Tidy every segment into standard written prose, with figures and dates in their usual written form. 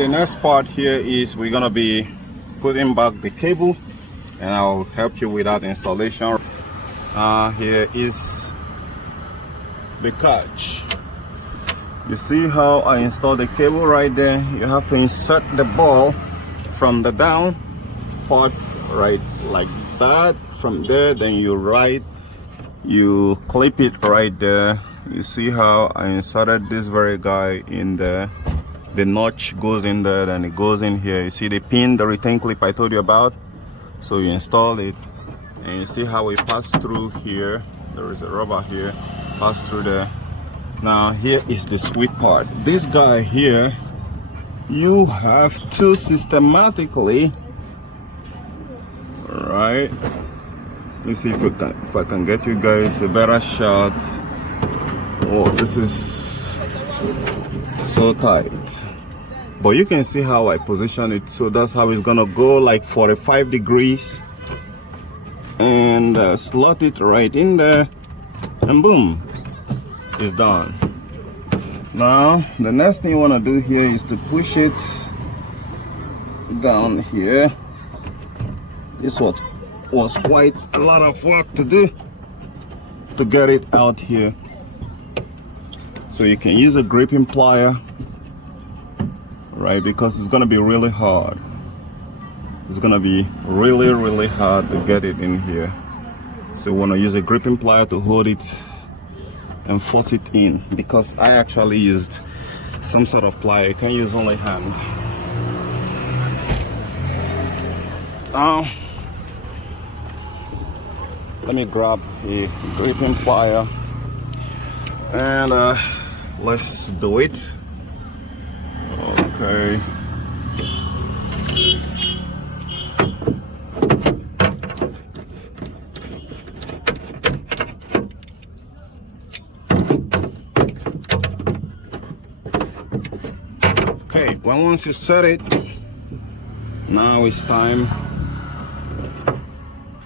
The next part here is we're gonna be putting back the cable, and I'll help you with that installation. Here is the catch. You see how I installed the cable right there? You have to insert the ball from the down part right like that. From there, then you clip it right there. You see how I inserted this very guy in there. The notch goes in there, and it goes in here. You see the pin, the retain clip I told you about? So you install it, and you see how it passed through here. There is a rubber here, pass through there. Now here is the sweet part. This guy here, you have to systematically, right? Let me see if I can get you guys a better shot. Oh, this is so tight, but you can see how I position it. So that's how it's gonna go, like 45 degrees, and slot it right in there, and boom, it's done. Now the next thing you want to do here is to push it down here. This was quite a lot of work to do to get it out here. So you can use a gripping plier, right? Because it's gonna be really hard. It's gonna be really hard to get it in here. So you wanna use a gripping plier to hold it and force it in. Because I actually used some sort of plier. You can use only hand. Let me grab a gripping plier and let's do it. Okay. Okay, well, once you set it, now it's time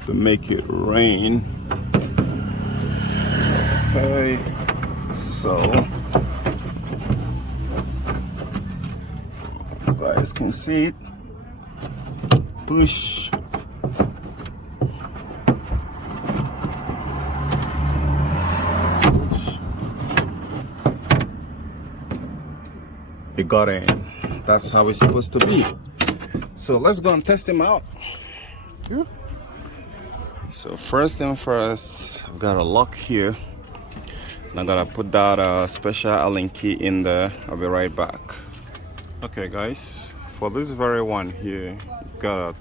to make it rain. Okay, so you guys can see it. Push. It got in. That's how it's supposed to be. So let's go and test him out. Yeah. So first thing first, I've got a lock here. And I'm gonna put that special Allen key in there. I'll be right back. Okay guys, for this very one here, you've gotta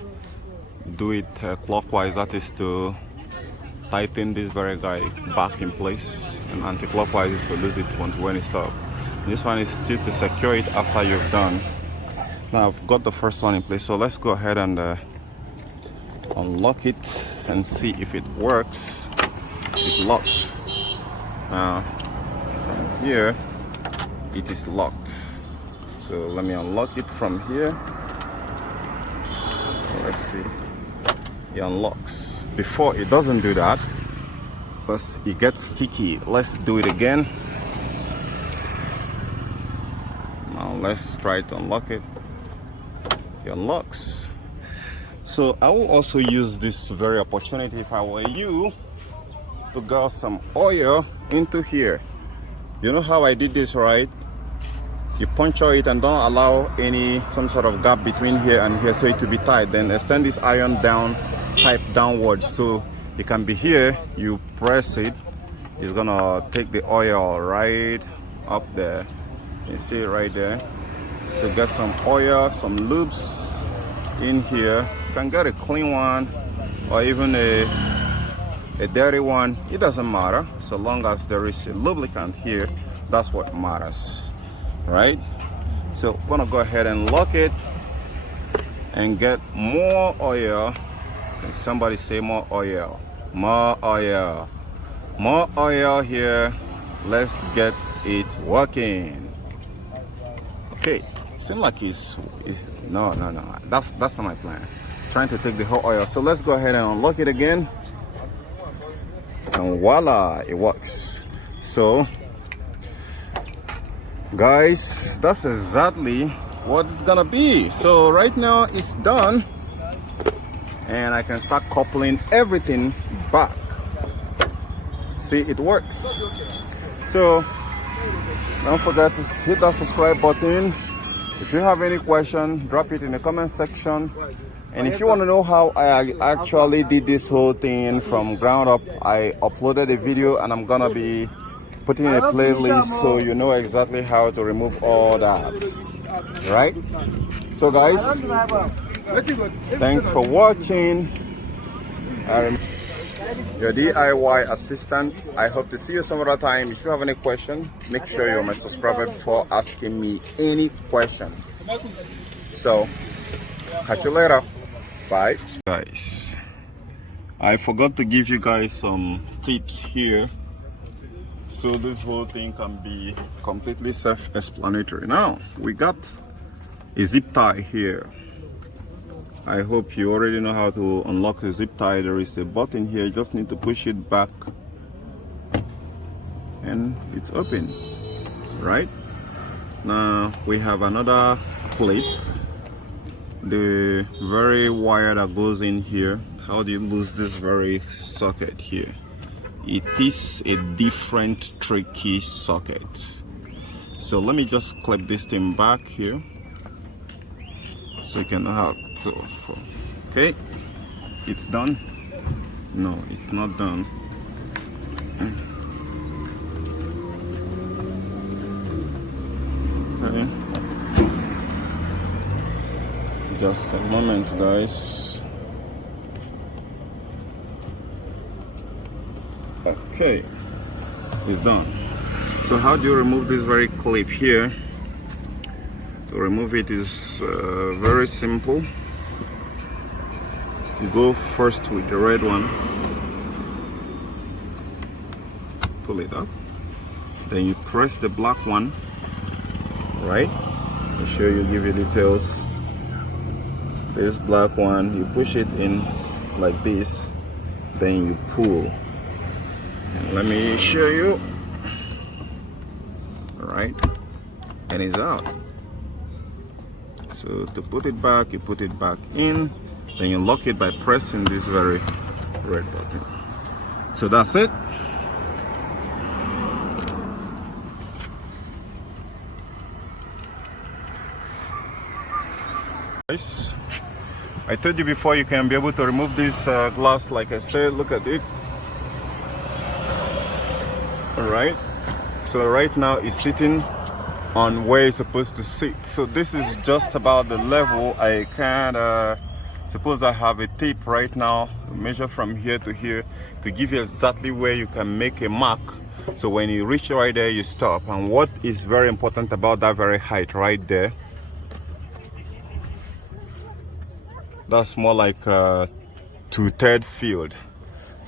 do it clockwise. That is to tighten this very guy back in place, and anti-clockwise is to lose it when it stops. This one is still to secure it after you've done. Now I've got the first one in place, so let's go ahead and unlock it and see if it works. It's locked. Now from here it is locked, so let me unlock it from here. Let's see, it unlocks. Before, it doesn't do that because it gets sticky. Let's do it again. Now let's try to unlock it. It unlocks. So I will also use this very opportunity, if I were you, to get some oil into here. You know how I did this, right? You puncture it and don't allow some sort of gap between here and here, so it to be tight. Then extend this iron down, pipe downwards, so it can be here. You press it, it's gonna take the oil right up there. You see it right there. So get some oil, some lubes in here. You can get a clean one or even a dirty one. It doesn't matter, so long as there is a lubricant here. That's what matters, right? So I'm gonna go ahead and lock it and get more oil. Can somebody say more oil? More oil. More oil here. Let's get it working. Okay, seems like it's no. That's not my plan. It's trying to take the whole oil. So let's go ahead and unlock it again. And voila, it works. So guys, that's exactly what it's gonna be. So right now it's done, and I can start coupling everything back. See, it works. So don't forget to hit that subscribe button. If you have any question, drop it in the comment section. And if you want to know how I actually did this whole thing from ground up, I uploaded a video, and I'm gonna be putting in a playlist so you know exactly how to remove all that. Right? So guys, thanks for watching. Your DIY assistant. I hope to see you some other time. If you have any question, make sure you're my subscriber before asking me any question. So catch you later. Bye. Guys, I forgot to give you guys some tips here, so this whole thing can be completely self-explanatory. Now we got a zip tie here. I hope you already know how to unlock the zip tie. There is a button here, you just need to push it back and it's open. Right now we have another clip, the very wire that goes in here. How do you lose this very socket here? It is a different tricky socket. So let me just clip this thing back here so you can know how to. Okay, it's done. No, it's not done. Okay, just a moment, guys. Okay, it's done. So how do you remove this very clip here? To remove it is very simple. You go first with the red one, pull it up, then you press the black one, right? I'll show you, give you details. This black one, you push it in like this, then you pull. And let me show you. Alright, and it's out. So to put it back, you put it back in, then you lock it by pressing this very red button. So that's it. Guys, I told you before, you can be able to remove this glass, like I said. Look at it. Alright, so right now it's sitting on where it's supposed to sit. So this is just about the level. I can suppose I have a tape right now, measure from here to here to give you exactly where you can make a mark. So when you reach right there, you stop. And what is very important about that very height right there, that's more like a 2/3 field.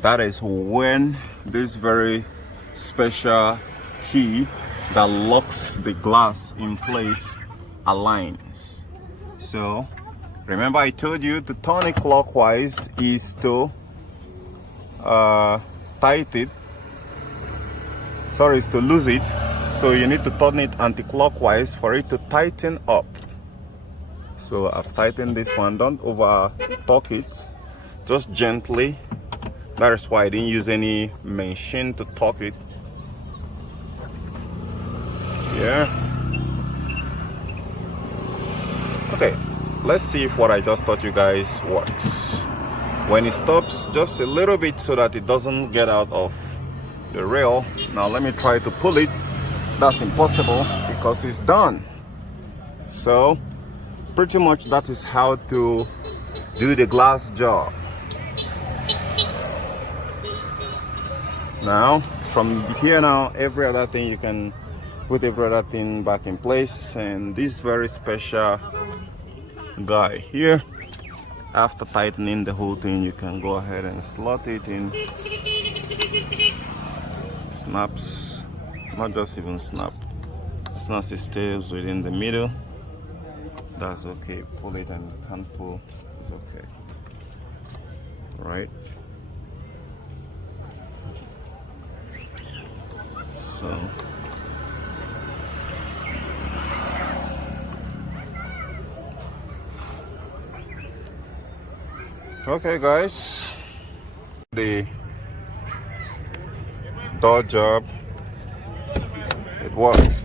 That is when this very special key that locks the glass in place aligns. So remember, I told you to turn it clockwise is to tighten it. Sorry, is to lose it. So you need to turn it anti-clockwise for it to tighten up. So I've tightened this one. Don't over torque it, just gently. That is why I didn't use any machine to torque it. Yeah. Okay, let's see if what I just taught you guys works. When it stops just a little bit so that it doesn't get out of the rail. Now let me try to pull it. That's impossible because it's done. So pretty much that is how to do the glass job. Now from here, now every other thing you can put every other thing back in place. And this very special guy here, after tightening the whole thing, you can go ahead and slot it in. Snaps, not just even snap, as long as it stays within the middle, that's okay. Pull it and can't pull, it's okay. Right, so Okay guys, the door job, it works.